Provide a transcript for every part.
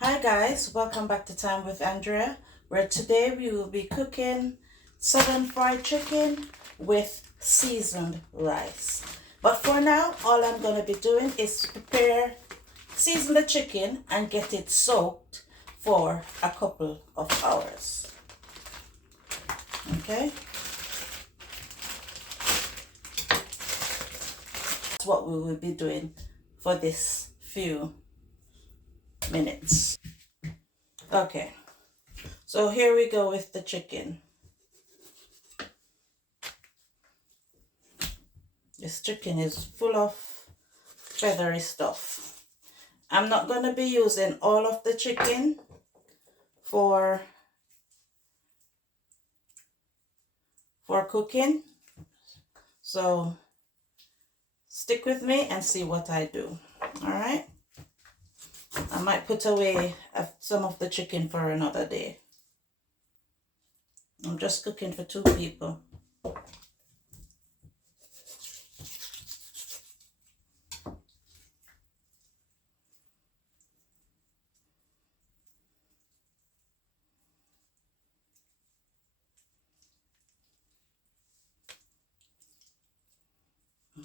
Hi guys, welcome back to Time with Andrea, where today we will be cooking southern fried chicken with seasoned rice. But for now, all I'm going to be doing is season the chicken and get it soaked for a couple of hours. Okay? That's what we will be doing for this few minutes. Okay, so here we go with the chicken. This chicken is full of feathery stuff. I'm not going to be using all of the chicken for cooking, so stick with me and see what I do. All right, I might put away some of the chicken for another day. I'm just cooking for 2 people.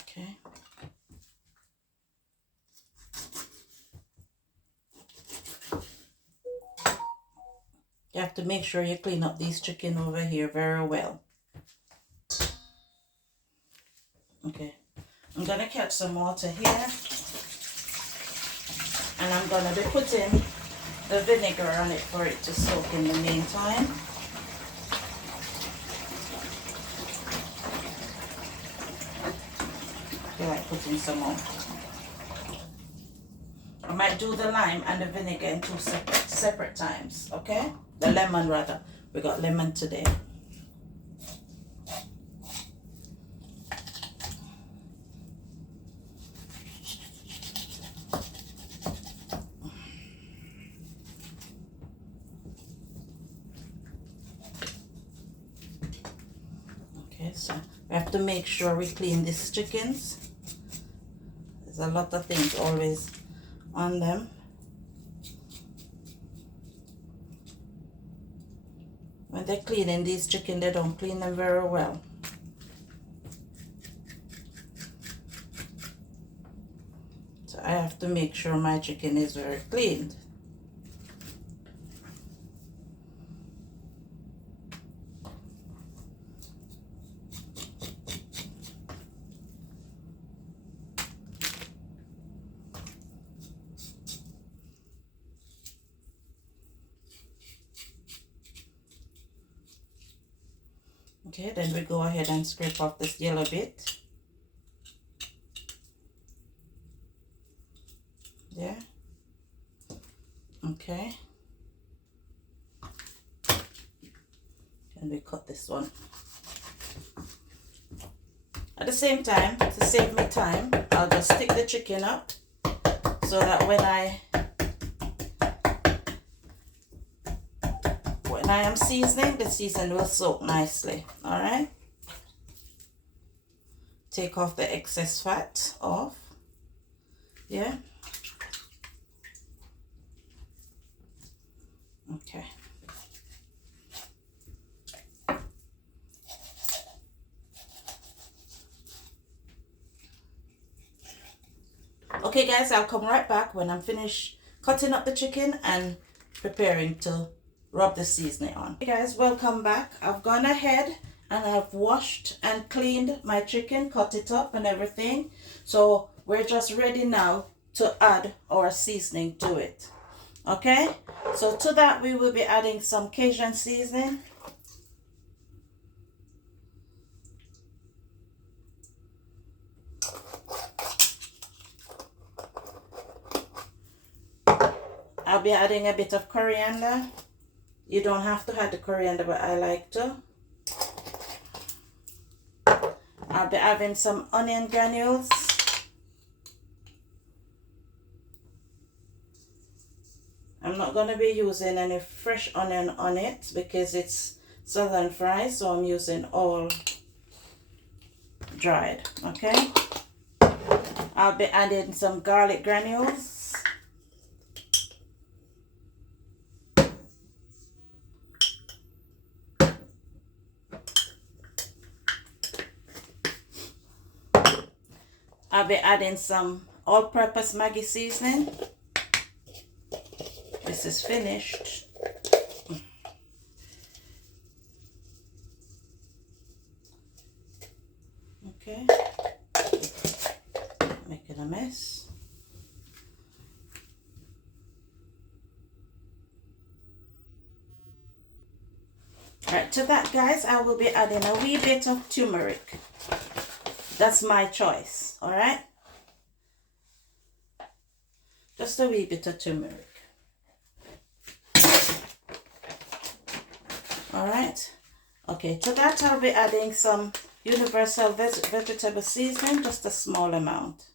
Okay. You have to make sure you clean up these chicken over here very well. Okay, I'm gonna catch some water here, and I'm gonna be putting the vinegar on it for it to soak in the meantime. I feel like putting some more. I might do the lime and the vinegar in 2 separate times, okay? The lemon rather. We got lemon today. Okay, so we have to make sure we clean these chickens. There's a lot of things always on them. When they're cleaning these chicken, they don't clean them very well. So I have to make sure my chicken is very cleaned. Okay, then we go ahead and scrape off this yellow bit. There. Okay. And we cut this one. At the same time, to save me time, I'll just stick the chicken up so that when I am seasoning, the seasoning will soak nicely. All right. Take off the excess fat off. Yeah. Okay. Okay guys, I'll come right back when I'm finished cutting up the chicken and preparing to rub the seasoning on. Hey guys, welcome back. I've gone ahead and I've washed and cleaned my chicken, cut it up and everything. So we're just ready now to add our seasoning to it. Okay, so to that we will be adding some Cajun seasoning. I'll be adding a bit of coriander. You don't have to add the coriander, but I like to. I'll be having some onion granules. I'm not going to be using any fresh onion on it because it's southern fries, so I'm using all dried. Okay, I'll be adding some garlic granules. I'll be adding some all-purpose Maggi seasoning. This is finished. Okay, making a mess. Alright, to that, guys, I will be adding a wee bit of turmeric. That's my choice, alright? Just a wee bit of turmeric. Alright, okay, to that I'll be adding some universal vegetable seasoning, just a small amount.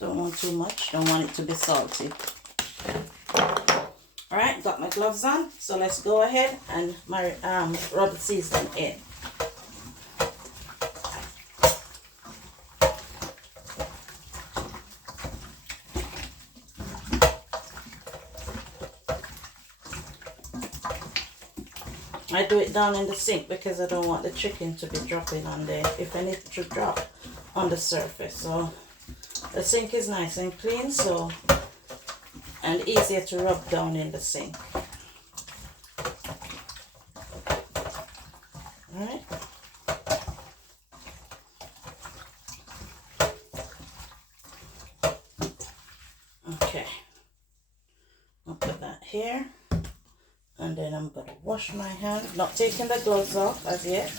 Don't want too much, don't want it to be salty. Alright, got my gloves on, so let's go ahead and rub the seasoning in. I do it down in the sink because I don't want the chicken to be dropping on there, if anything should drop on the surface. So the sink is nice and clean, so and easier to rub down in the sink. Alright. Okay. I'll put that here. And then I'm going to wash my hands, not taking the gloves off as yet.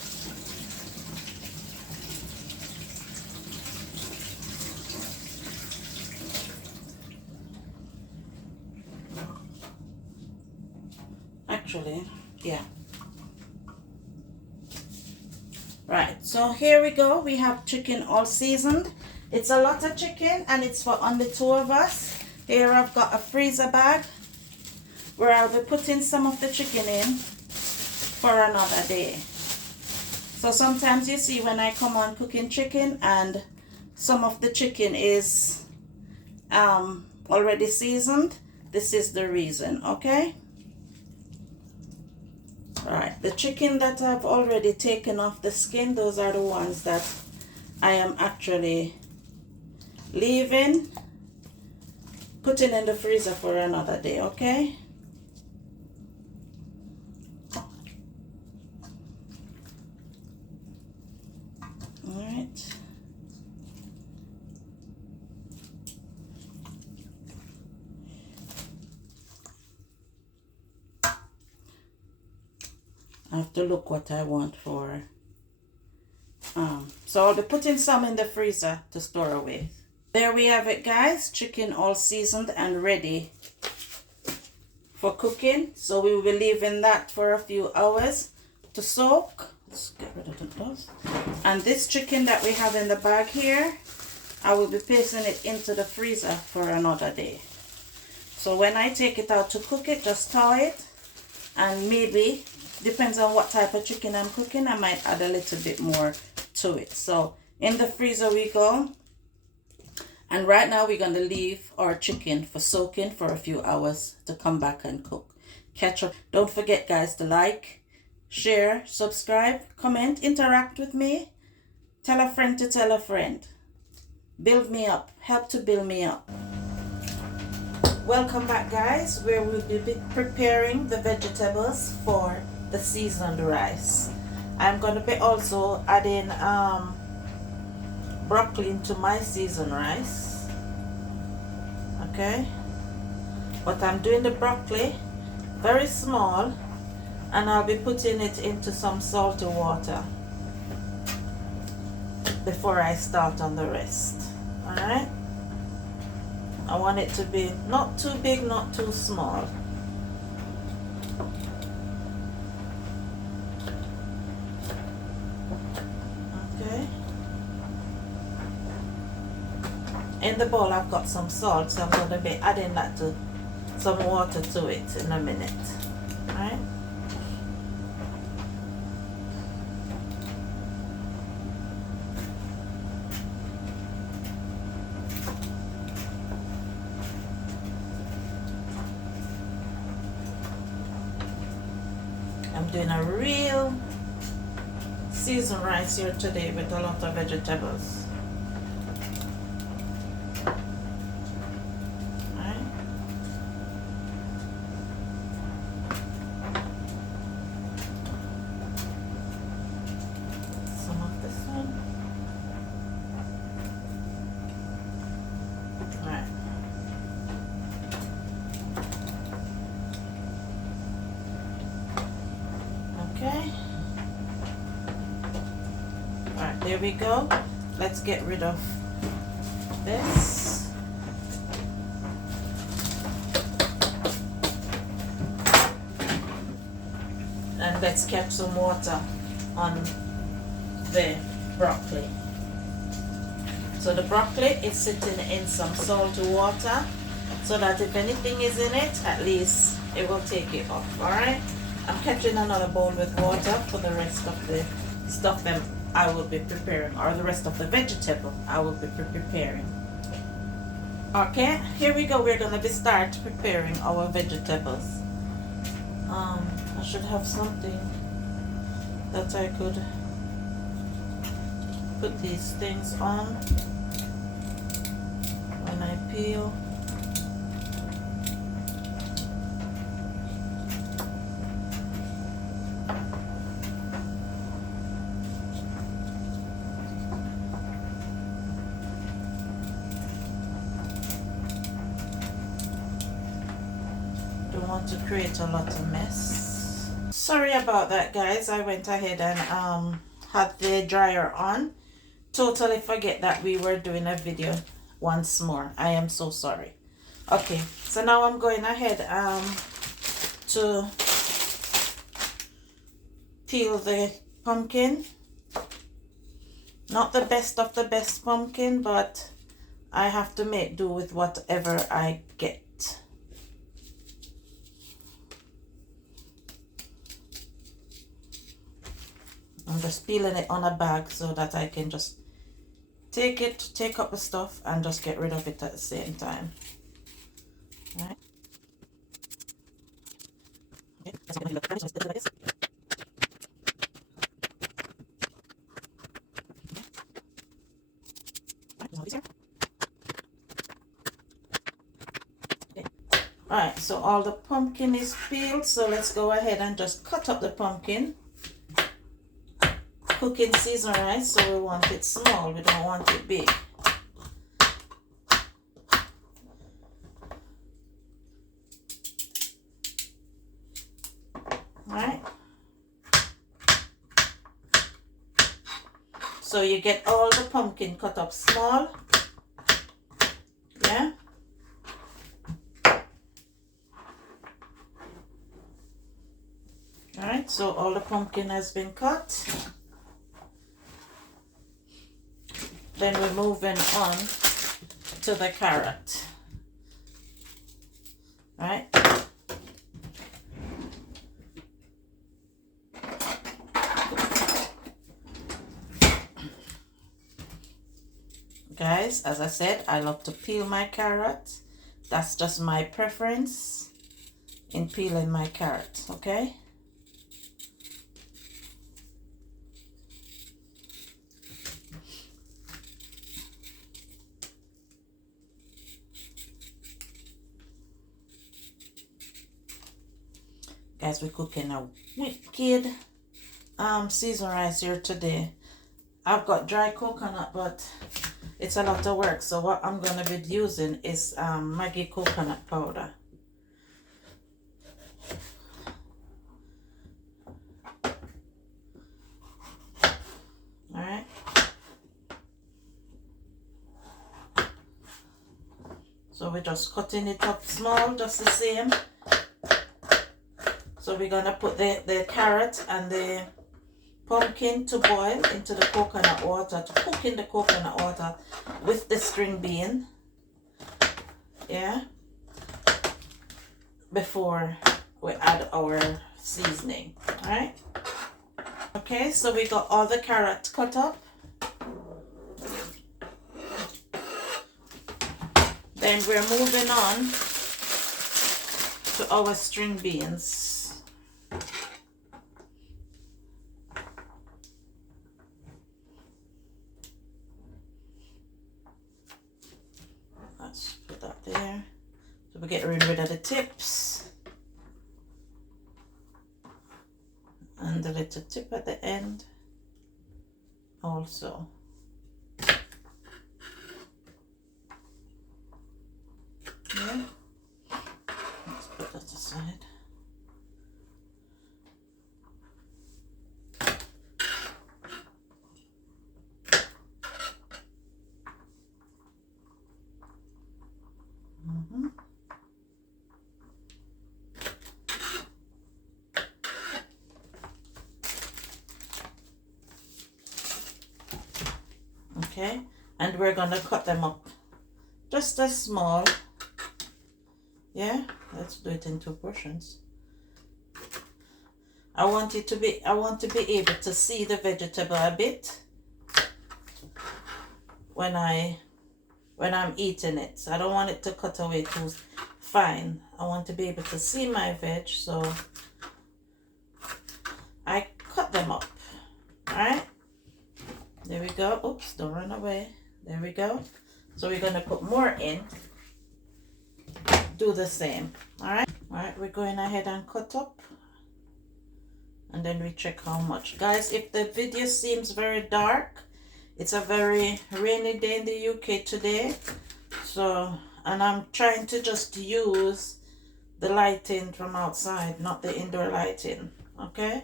Actually, yeah. Right, so here we go. We have chicken all seasoned. It's a lot of chicken and it's for only 2 of us. Here I've got a freezer bag where I'll be putting some of the chicken in for another day. So sometimes you see when I come on cooking chicken and some of the chicken is already seasoned, this is the reason, okay? Alright, the chicken that I've already taken off the skin, those are the ones that I am actually leaving, putting in the freezer for another day, okay? Alright. I have to look what I want for. So I'll be putting some in the freezer to store away. There we have it, guys. Chicken all seasoned and ready for cooking. So we will be leaving that for a few hours to soak. Let's get rid of the dust. And this chicken that we have in the bag here, I will be placing it into the freezer for another day. So when I take it out to cook it, just thaw it, and maybe, depends on what type of chicken I'm cooking, I might add a little bit more to it. So in the freezer we go. And right now we're going to leave our chicken for soaking for a few hours to come back and cook. Catch up. Don't forget, guys, to like, share, subscribe, comment, interact with me. Tell a friend to tell a friend. Build me up. Help to build me up. Welcome back, guys, where we'll be preparing the vegetables for the seasoned rice. I'm going to be also adding broccoli into my seasoned rice. Okay, but I'm doing the broccoli very small, and I'll be putting it into some salty water before I start on the rest. All right, I want it to be not too big, not too small. Okay. In the bowl I've got some salt, so I'm going to be adding that to some water to it in a minute. All right. I'm doing a real seasoned rice here today with a lot of vegetables. Okay. Alright, there we go. Let's get rid of this. And let's get some water on the broccoli. So the broccoli is sitting in some salty water so that if anything is in it, at least it will take it off. Alright? I'm catching another bowl with water for the rest of the stuff that I will be preparing, or the rest of the vegetable I will be preparing. Okay, here we go. We're gonna start preparing our vegetables. I should have something that I could put these things on when I peel. Want to create a lot of mess. Sorry about that, guys. I went ahead and had the dryer on. Totally forget that we were doing a video once more. I am so sorry. Okay, so now I'm going ahead to peel the pumpkin. Not the best of the best pumpkin, but I have to make do with whatever I get. I'm just peeling it on a bag so that I can just take up the stuff and just get rid of it at the same time. Right? Alright, so all the pumpkin is peeled, so let's go ahead and just cut up the pumpkin. Cooking seasoned rice, so we want it small, we don't want it big. Alright. So you get all the pumpkin cut up small. Yeah. Alright, so all the pumpkin has been cut. Then we're moving on to the carrot. Right? Guys, as I said, I love to peel my carrot. That's just my preference in peeling my carrot, okay? Guys, we're cooking a wicked seasoned rice here today. I've got dry coconut, but it's a lot of work. So what I'm going to be using is Maggi coconut powder. Alright. So we're just cutting it up small, just the same. So we're going to put the carrot and the pumpkin to boil into the coconut water, to cook in the coconut water with the string bean. Yeah. Before we add our seasoning. Alright. Okay, so we got all the carrot cut up. Then we're moving on to our string beans. So we're getting rid of the tips and the little tip at the end also. Yeah. Let's put that aside. Okay, and we're gonna cut them up just as small. Yeah, let's do it in 2 portions. I want to be able to see the vegetable a bit when I'm eating it. So I don't want it to cut away too fine. I want to be able to see my veg, so I cut them up. All right, there we go. Oops, don't run away. There we go. So we're gonna put more in. Do the same. All right, we're going ahead and cut up, and then we check how much. Guys, if the video seems very dark, it's a very rainy day in the UK today, so, and I'm trying to just use the lighting from outside, not the indoor lighting, okay?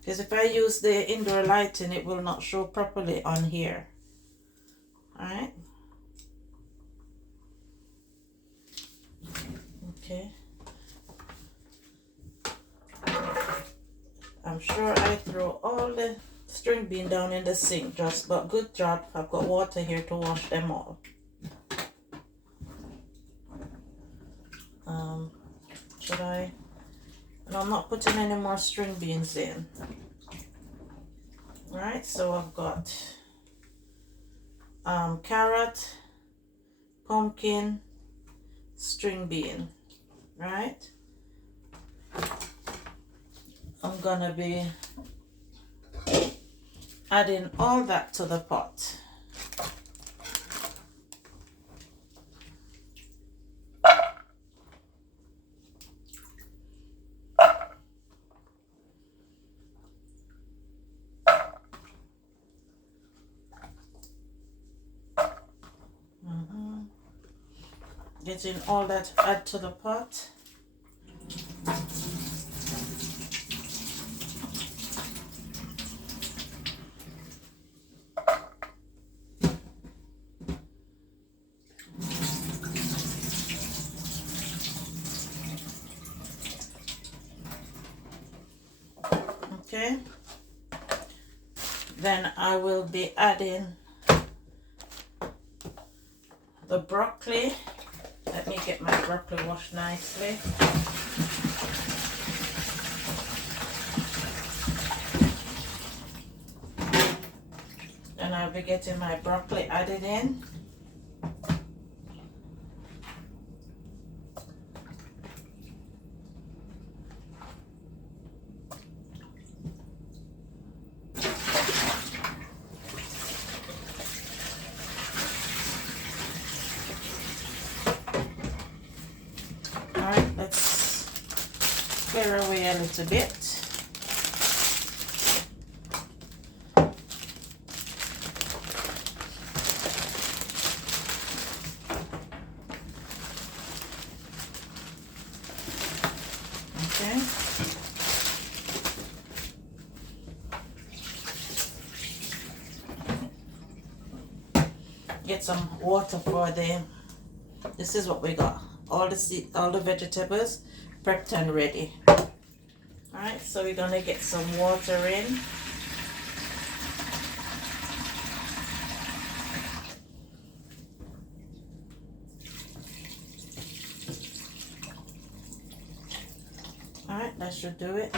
Because if I use the indoor lighting, it will not show properly on here. All right. Okay. I'm sure I throw all the string bean down in the sink, but good job. I've got water here to wash them all. Should I? And I'm not putting any more string beans in. All right, so I've got carrot, pumpkin, string bean, right? I'm gonna be adding all that to the pot. Getting all that add to the pot. Okay, then I will be adding the broccoli. Let me get my broccoli washed nicely. Then I'll be getting my broccoli added in. Clear away a little bit. Okay. Get some water for the. This is what we got. All the vegetables prepped and ready. Alright, so we're gonna get some water in. Alright, that should do it.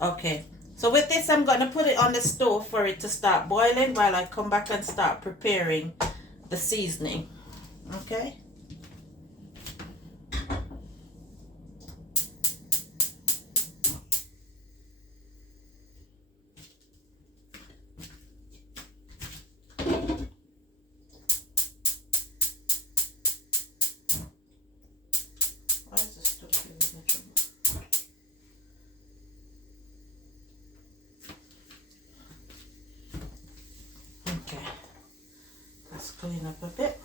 Okay, so with this I'm gonna put it on the stove for it to start boiling while I come back and start preparing the seasoning. Okay. Let's clean up a bit.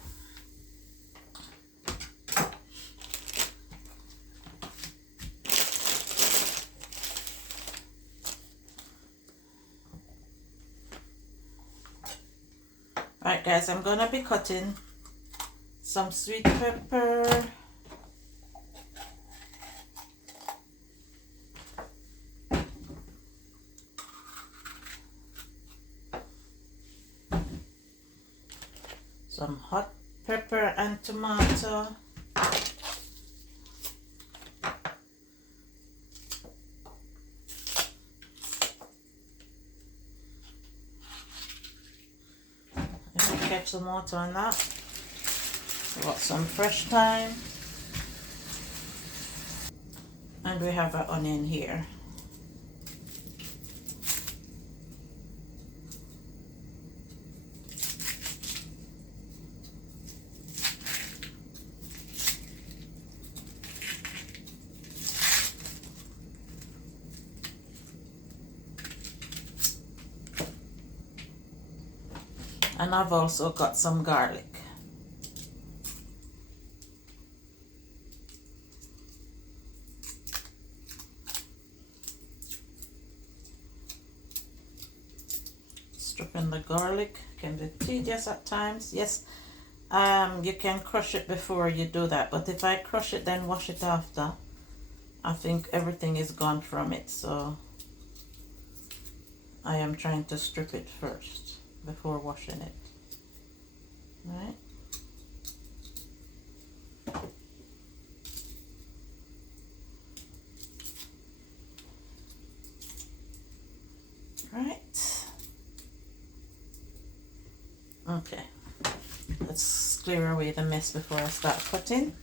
Alright guys, I'm gonna be cutting some sweet pepper, some hot pepper and tomato, catch some water on that. Got some fresh thyme, and we have an onion here. And I've also got some garlic. Stripping the garlic can be tedious at times. Yes, you can crush it before you do that, but if I crush it then wash it after, I think everything is gone from it, so I am trying to strip it first before washing it. Right? Right. Okay. Let's clear away the mess before I start cutting.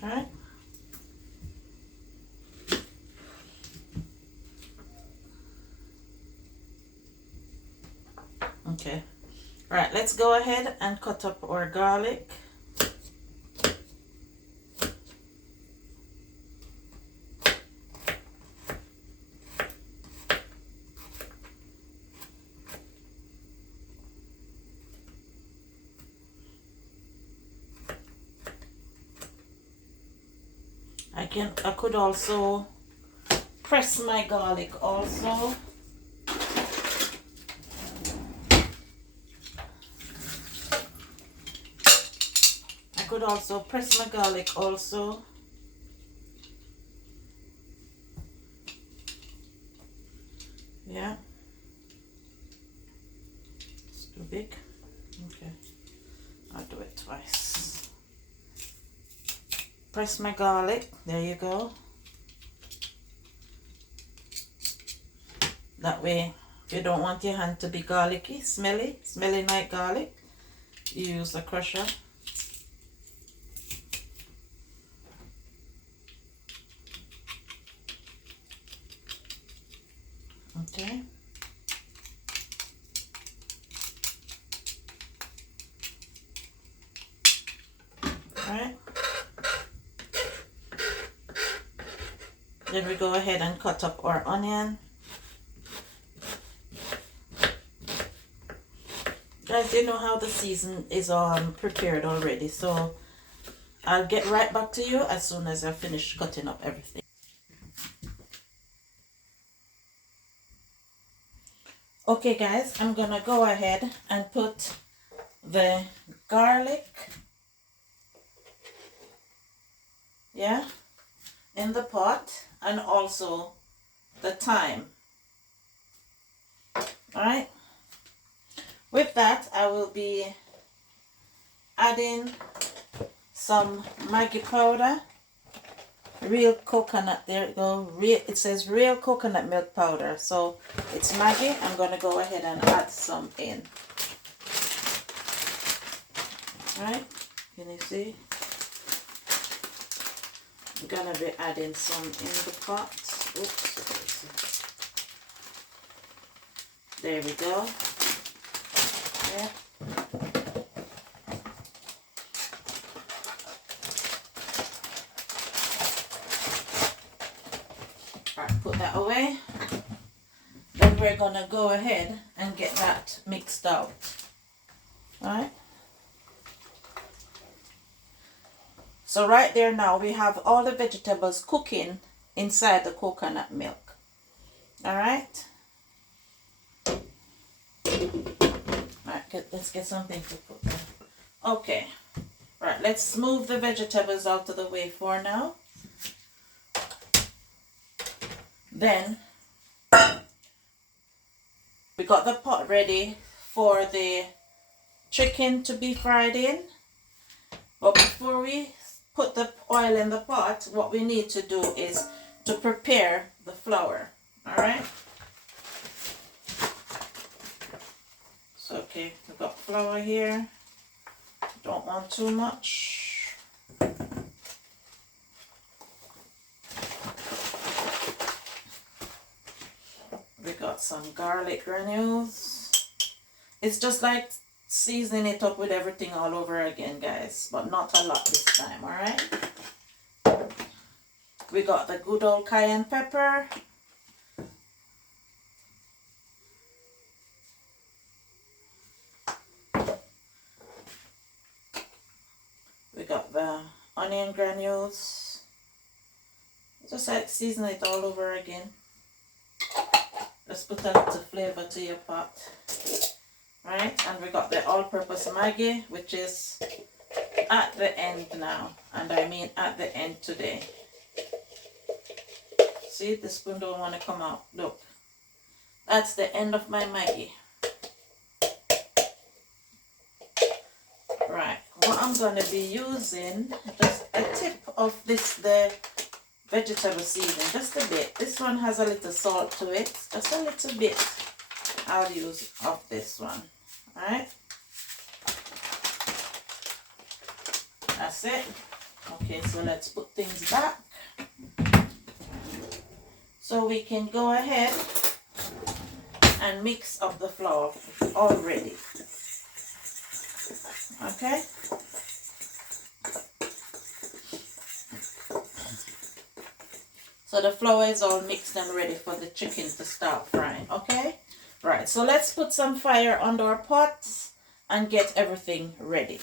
Alright. Okay. Right, let's go ahead and cut up our garlic. I could also press my garlic also. I could also press my garlic also. Yeah. It's too big. Okay. I'll do it twice. Press my garlic. There you go. That way, if you don't want your hand to be garlicky, smelly like garlic, you use a crusher. Okay. Alright. Then we go ahead and cut up our onion. Guys, you know how the season is prepared already, so I'll get right back to you as soon as I finish cutting up everything. Okay guys, I'm gonna go ahead and put the garlic, yeah, in the pot, and also the thyme. Alright, with that I will be adding some Maggi powder, real coconut, there you go, it says real coconut milk powder, so it's Maggi. I'm going to go ahead and add some in. Right, can you see? I'm going to be adding some in the pot. Oops. There we go. Yeah. Alright, put that away. Then we're gonna go ahead and get that mixed out. Alright. So right there now we have all the vegetables cooking inside the coconut milk. Alright. Alright, let's get something to put there. Okay. Right, let's move the vegetables out of the way for now. Then we got the pot ready for the chicken to be fried in. But before we put the oil in the pot, what we need to do is to prepare the flour. Alright? So okay, we've got flour here. Don't want too much. We got some garlic granules. It's just like seasoning it up with everything all over again, guys, but not a lot this time. All right. We got the good old cayenne pepper. We got the onion granules. Just like season it all over again. Let's put a little flavor to your pot. Right, and we got the all-purpose Maggi, which is at the end now, and I mean at the end today. See, the spoon don't want to come out. Look, that's the end of my Maggi. Right, what I'm going to be using, just a tip of this, the vegetable seasoning, just a bit. This one has a little salt to it, just a little bit. I'll use of this one. Alright, that's it. Okay, so let's put things back so we can go ahead and mix up the flour already. Okay, so the flour is all mixed and ready for the chicken to start frying. Okay. Right, so let's put some fire under our pots and get everything ready.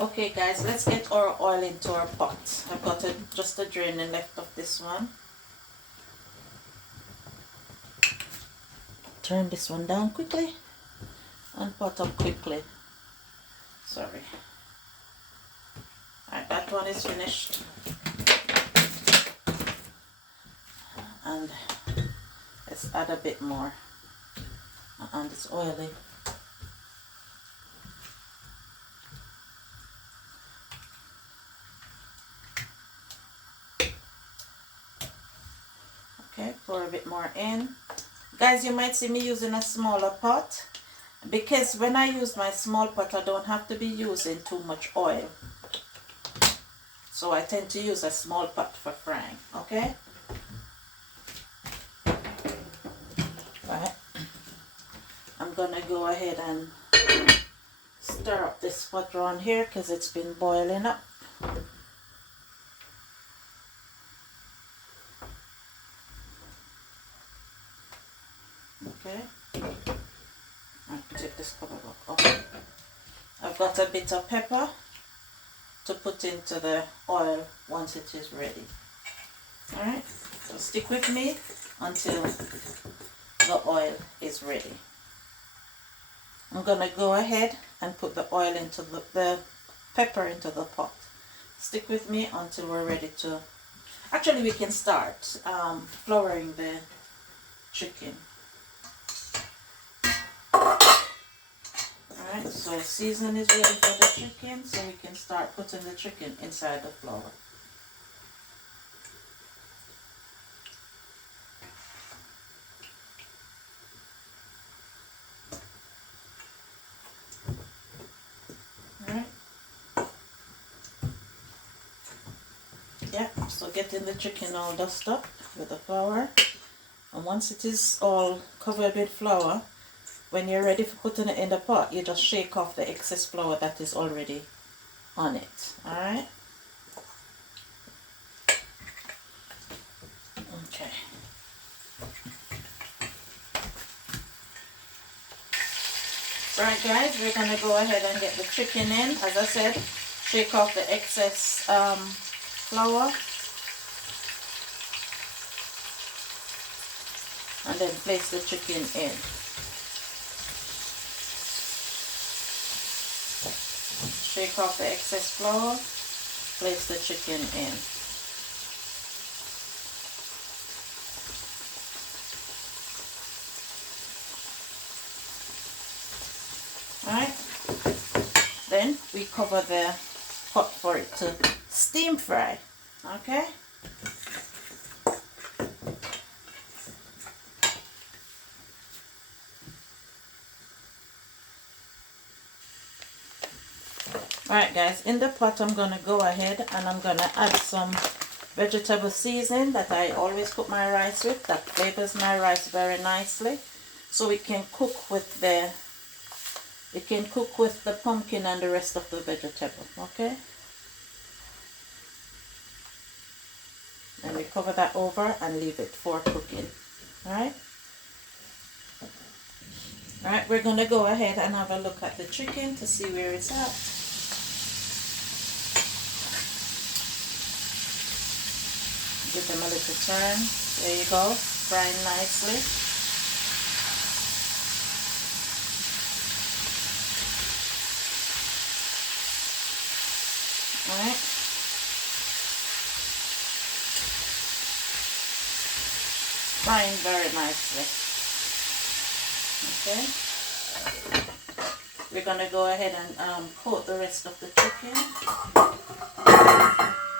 Okay guys, let's get our oil into our pot. I've got just a draining left of this one. Turn this one down quickly and pot up quickly. Sorry. Alright, that one is finished. And let's add a bit more, and it's oily. Okay, pour a bit more in. Guys, you might see me using a smaller pot because when I use my small pot, I don't have to be using too much oil. So I tend to use a small pot for frying, okay? Right. I'm gonna go ahead and stir up this pot around here because it's been boiling up. Okay. I'll take this cover off. Okay. I've got a bit of pepper to put into the oil once it is ready. Alright, so stick with me until the oil is ready. I'm gonna go ahead and put the oil into the pepper into the pot. Stick with me until we're ready to, actually we can start flouring the chicken. Alright, so season is ready for the chicken, so we can start putting the chicken inside the flour. Alright. Yeah, so getting the chicken all dusted up with the flour. I'm once it is all covered with flour, when you're ready for putting it in the pot, you just shake off the excess flour that is already on it. Alright? Okay. Right guys, we're going to go ahead and get the chicken in. As I said, shake off the excess flour. And then place the chicken in. Shake off the excess flour, place the chicken in. Alright, then we cover the pot for it to steam fry. Okay. Alright guys, in the pot I'm going to go ahead and I'm going to add some vegetable seasoning that I always cook my rice with. That flavors my rice very nicely. So it can cook with the pumpkin and the rest of the vegetable. Okay. And we cover that over and leave it for cooking. Alright. Alright, we're going to go ahead and have a look at the chicken to see where it's at. Give them a little turn. There you go. Frying nicely. Alright. Frying very nicely. Okay. We're going to go ahead and coat the rest of the chicken.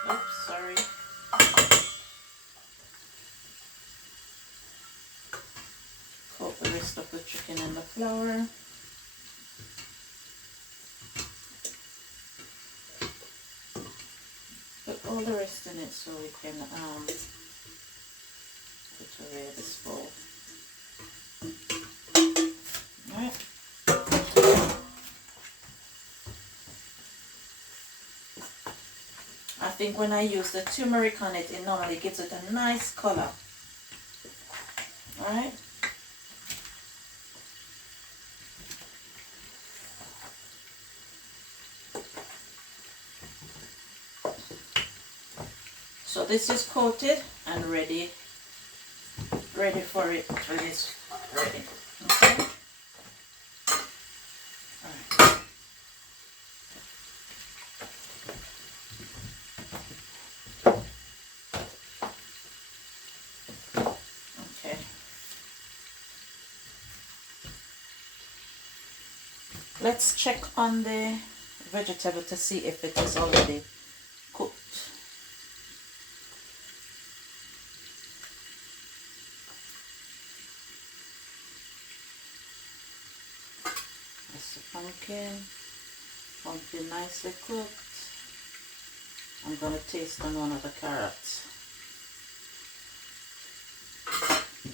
Oops, sorry. Coat the rest of the chicken in the flour. Put all the rest in it so we can put away this bowl. Alright. I think when I use the turmeric on it, it normally gives it a nice color. Alright. So this is coated and ready for it when it's ready. Okay. Alright. Okay. Let's check on the vegetable to see if it is already cooked. Pumpkin nicely cooked. I'm going to taste on one of the carrots.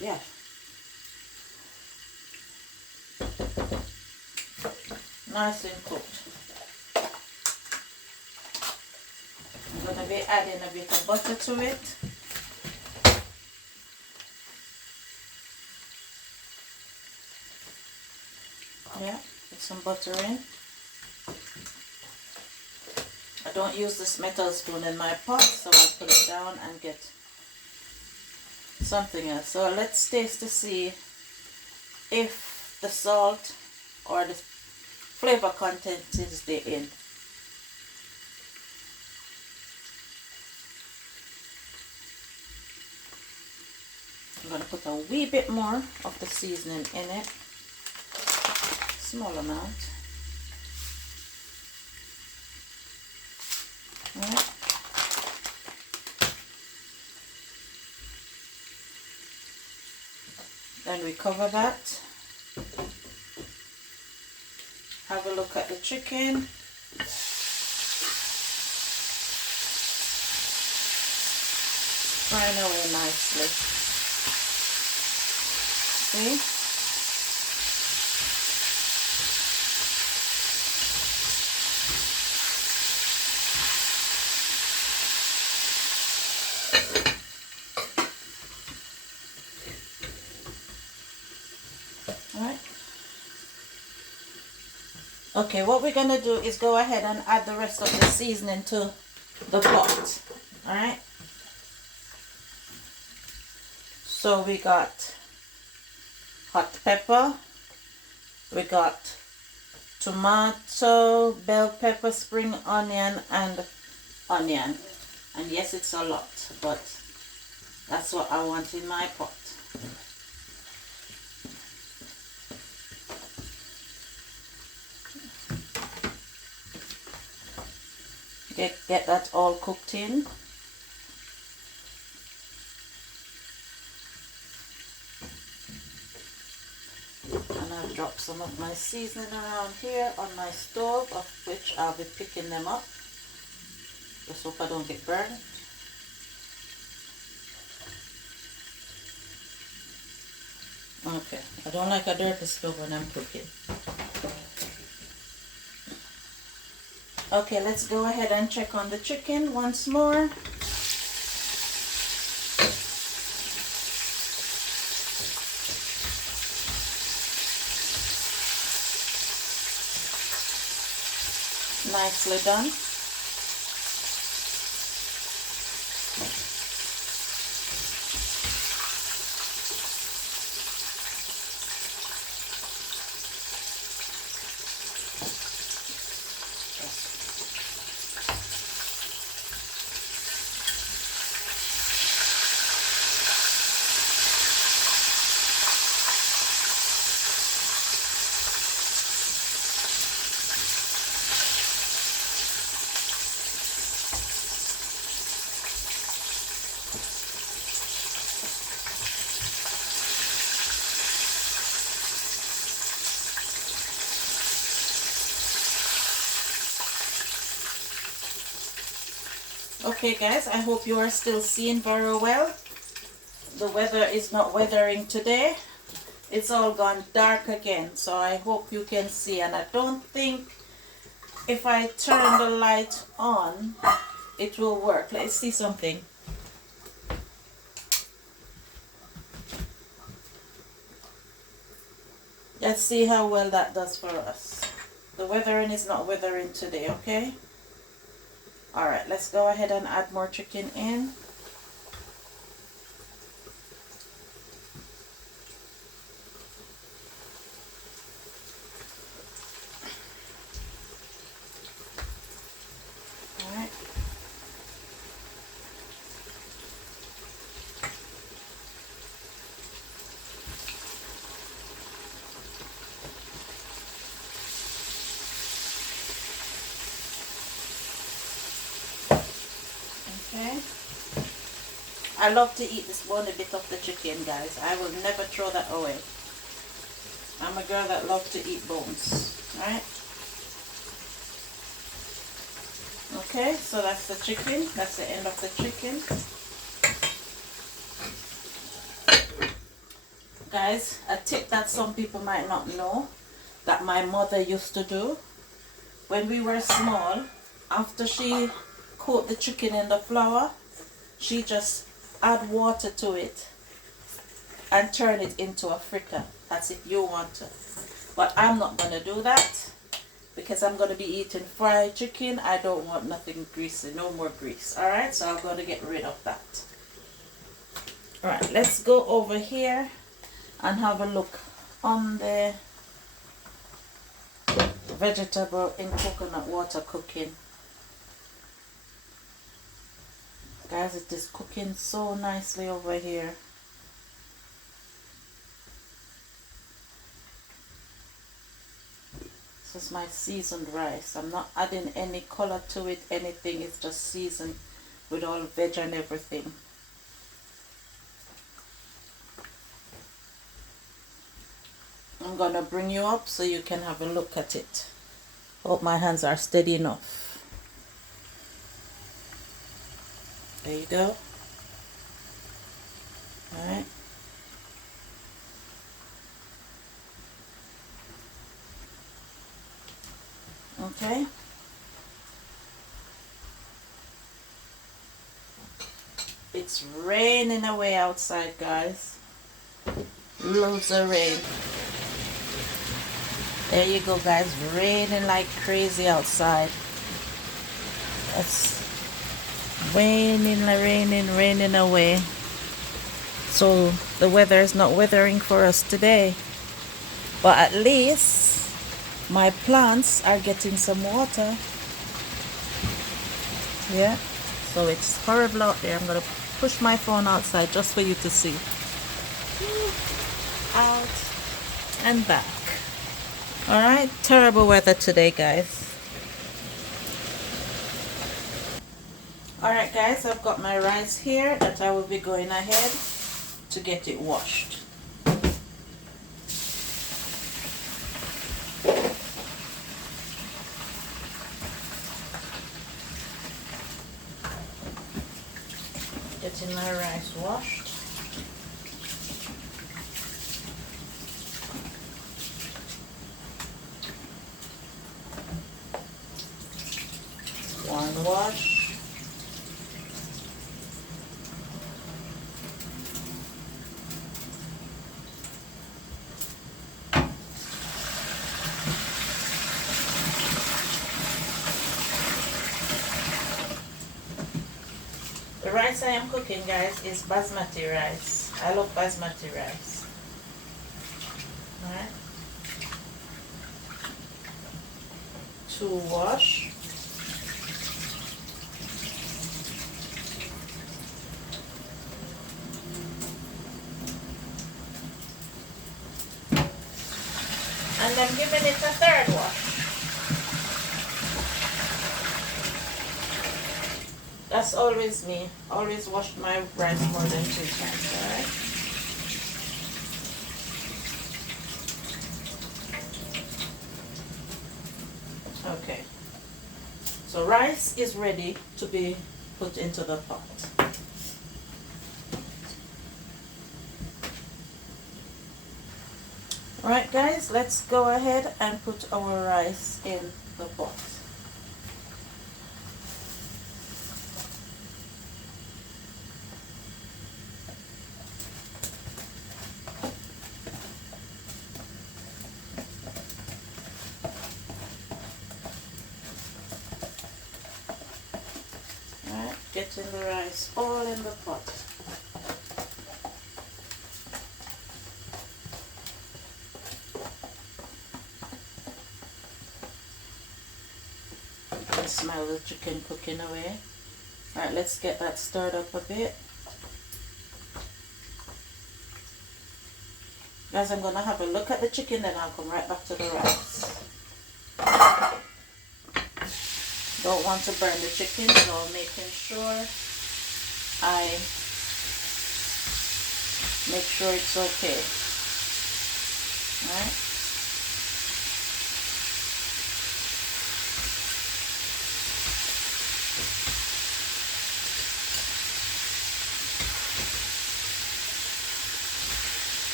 Yeah. Nice and cooked. I'm going to be adding a bit of butter to it. Yeah, put some butter in. I don't use this metal spoon in my pot, so I'll put it down and get something else. So let's taste to see if the salt or the flavor content is there in. I'm going to put a wee bit more of the seasoning in it. Small amount. Alright. Then we cover that. Have a look at the chicken. Frying away nicely. See? All right. Okay, what we're gonna do is go ahead and add the rest of the seasoning to the pot. All right. So we got hot pepper, we got tomato, bell pepper, spring onion, and onion. And yes, it's a lot, but that's what I want in my pot. Get that all cooked in. And I've dropped some of my seasoning around here on my stove, of which I'll be picking them up. Just hope I don't get burned. Okay, I don't like a dirty stove when I'm cooking. Okay, let's go ahead and check on the chicken once more. Nicely done. Okay guys, I hope you are still seeing very well. The weather is not weathering today. It's all gone dark again, so I hope you can see. And I don't think if I turn the light on, it will work. Let's see something. Let's see how well that does for us. The weathering is not weathering today, okay? Alright, let's go ahead and add more chicken in. Alright. Okay. I love to eat this bony bit of the chicken, guys. I will never throw that away. I'm a girl that loves to eat bones. Alright. Okay, so that's the chicken. That's the end of the chicken. Guys, a tip that some people might not know that my mother used to do when we were small, after she cooked the chicken in the flour, she just add water to it and turn it into a fritter. That's if you want to. But I'm not going to do that because I'm going to be eating fried chicken. I don't want nothing greasy, no more grease. Alright, so I'm going to get rid of that. Alright, let's go over here and have a look on the vegetable in coconut water cooking. Guys, it is cooking so nicely over here. This is my seasoned rice. I'm not adding any color to it, anything. It's just seasoned with all veg and everything. I'm gonna bring you up so you can have a look at it. Hope my hands are steady enough. There you go. Alright. Okay. It's raining away outside, guys. Loads of rain. There you go, guys. Raining like crazy outside. It's raining away. So the weather is not weathering for us today. But at least my plants are getting some water. Yeah. So it's horrible out there. I'm going to push my phone outside just for you to see. Out and back. Alright, terrible weather today, guys. Alright guys, I've got my rice here that I will be going ahead to get it washed. Getting my rice washed. One wash. The rice I am cooking, guys, is basmati rice. I love basmati rice. Alright. 2 wash. And I'm giving it a 3rd wash. That's always me. Always wash my rice more than 2 times, alright? Okay. So rice is ready to be put into the pot. Alright guys, let's go ahead and put our rice in the pot. Alright, getting the rice all in the pot. Smell the chicken cooking away. Alright, let's get that stirred up a bit. Guys, I'm going to have a look at the chicken, then I'll come right back to the rice. Don't want to burn the chicken, so making sure I make sure it's okay. Alright.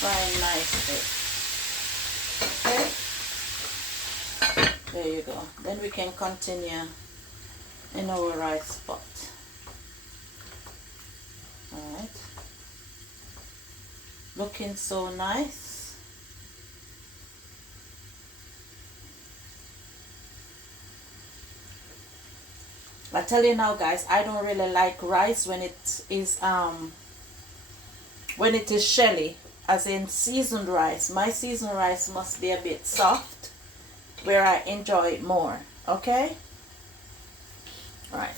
Frying nicely. Okay. There you go. Then we can continue in our rice pot. Alright. Looking so nice. I tell you now guys, I don't really like rice when it is shelly, as in seasoned rice. My seasoned rice must be a bit soft where I enjoy it more. Okay? Alright.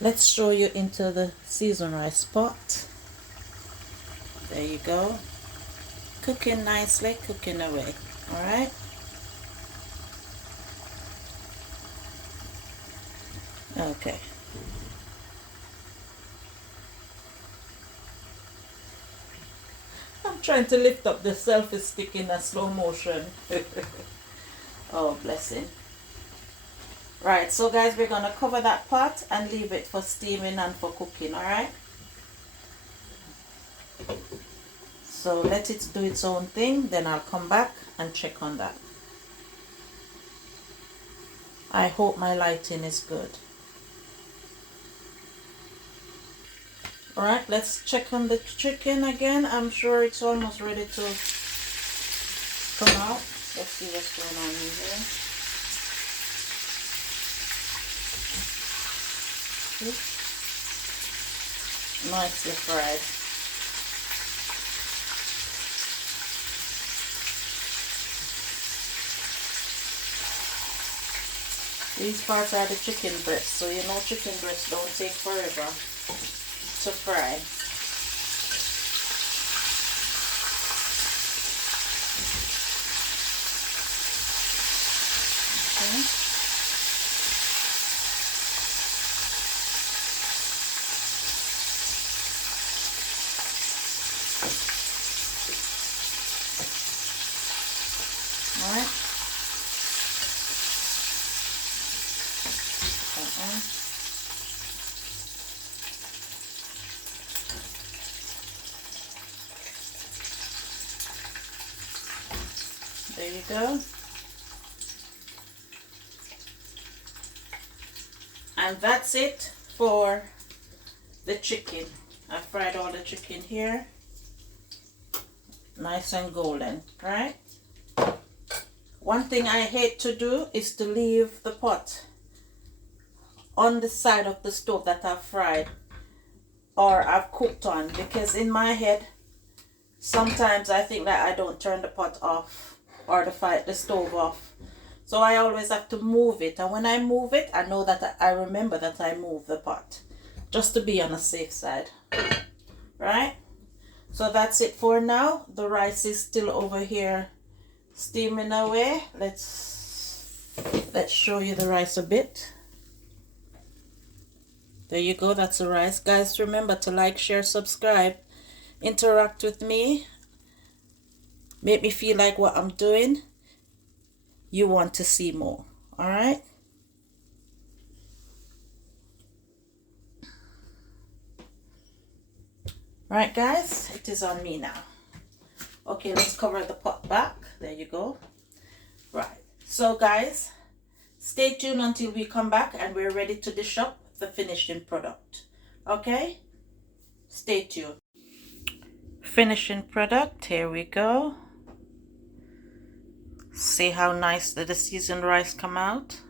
Let's show you into the seasoned rice pot. There you go. Cooking nicely, cooking away. Alright? Okay. I'm trying to lift up the selfie stick in a slow motion. Oh, blessing. Right, so guys, we're going to cover that pot and leave it for steaming and for cooking, alright? So let it do its own thing, then I'll come back and check on that. I hope my lighting is good. Alright, let's check on the chicken again. I'm sure it's almost ready to come out. Let's see what's going on in here. Nicely fried. These parts are the chicken breasts, so you know chicken breasts don't take forever to fry. Okay. All right. There you go. And that's it for the chicken. I fried all the chicken here. Nice and golden, right? One thing I hate to do is to leave the pot on the side of the stove that I've fried or I've cooked on, because in my head sometimes I think that I don't turn the pot off or the stove off. So I always have to move it, and when I move it, I know that I remember that I moved the pot, just to be on the safe side, right? So that's it for now. The rice is still over here steaming away. Let's show you the rice a bit. There you go, that's the rice. Guys, remember to like, share, subscribe, interact with me, make me feel like what I'm doing you want to see more. All right, right guys, it is on me now. Okay, let's cover the pot back. There you go. Right, so guys, stay tuned until we come back and we're ready to dish up the finishing product. Okay, stay tuned. Finishing product, here we go. See how nice the seasoned rice come out,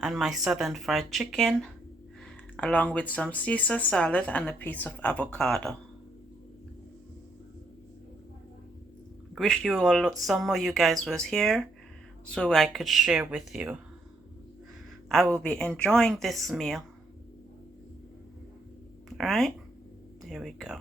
and my southern fried chicken along with some Caesar salad and a piece of avocado. Wish you all, some of you guys was here so I could share with you. I will be enjoying this meal. All right, there we go.